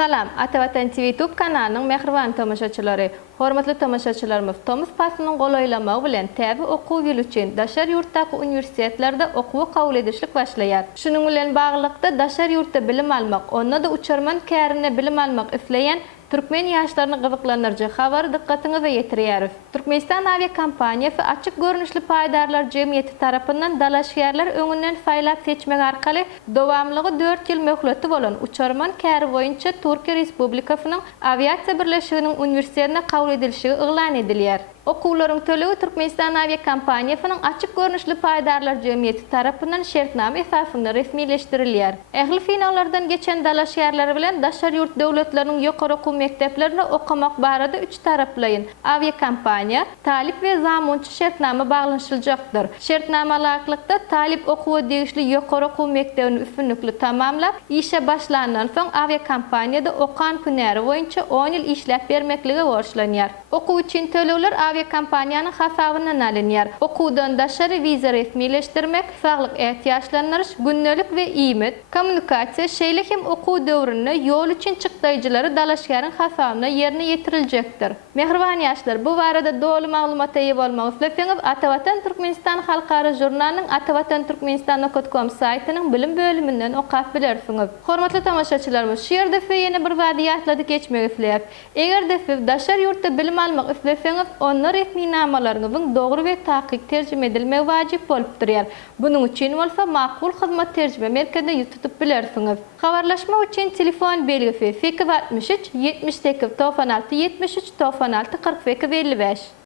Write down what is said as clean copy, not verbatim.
Salam, Atavatan TV YouTube kanalının mehriban tamaşaçıları. Hormatly tamaşaçılarımız, Tomuz pasının golaylamağı bilen täze okuw ýyly üçin daşar ýurtdaky uniwersitetlerde okuw kabul edişlik başlaýar. Şunuň bilen baglykda daşar ýurtda bilim almak, onda da uçarman kärine bilim almak isleýän Türkmen ýaşlaryny gyzyklandyrjy habar dikkatiňize ýetirýär. Türkmenistan aviakompaniyasy açyk görnüşli paýdarlar jemgyýeti tarapyndan dalaşýarlar öňünden faýlap seçmek arkaly dowamlygy 4 ýyl möhleti bolan uçarman käri boýunça Türkiýe Respublikasynyň aviasiýa birleşiginiň uniwersitetine kabul edilişigi eglan edilýär. Okuwlaryň töleği Türkmenistan aviakompaniyasynyň açyk görnüşli paýdarlar jemgyýeti tarapyndan şertname esasynda resmileşdirilýär. Ähli finallardan geçen dalaşýarlar bilen daşar ýurt döwletleriniň ýokary okuw mekdeplerinde okumak barada 3 taraplayın. Aviakompaniya, talip ve zamançı şertname baglanşyljakdyr. Şertname alaklykda talip okuwa degişli ýokary okuw mekdebini üstünlikli tamamlap, işe başlandan soň aviakompaniyada okan günäri boýunça 10 ýyl işläp bermeklige borçlanýar. Okuw üçin töleler aviakompaniýanyň hasabyna alınýar. Okuwdan daşary wiza resmileşdirmek, saglyk ähtiýaçlanyş, günnelik we iýmet, kommunikasiýa şeýle hem okuw döwründe ýol üçin çykdaýjylary dalaşýaryň hasabyna ýerine ýetiriljekdir. Mehriban ýaşlar, bu barada dogry maglumata ýa bolmagy isleseňiz, Atavatan Türkmenistan halkara jurnalynyň atawatanturkmenistan.com saýtynyň bilim bölüminden okap bilersiňiz. Hormatly tamaşaçylarymyz, şu ýerde ýene bir wadiýatlady geçmek isleýär. Eger-de siz daşar ýurtda bilim almak isleseňiz, onlar etminamalaryňyzyň dogry we takyk terjime edilmegi wajyp bolup durýar. Buning üçin bolsa makul hyzmat terjime merkezine ýutup bilersiňiz. Habarlaşma üçin telefon belgisi 863 78 96 73 96 42 55.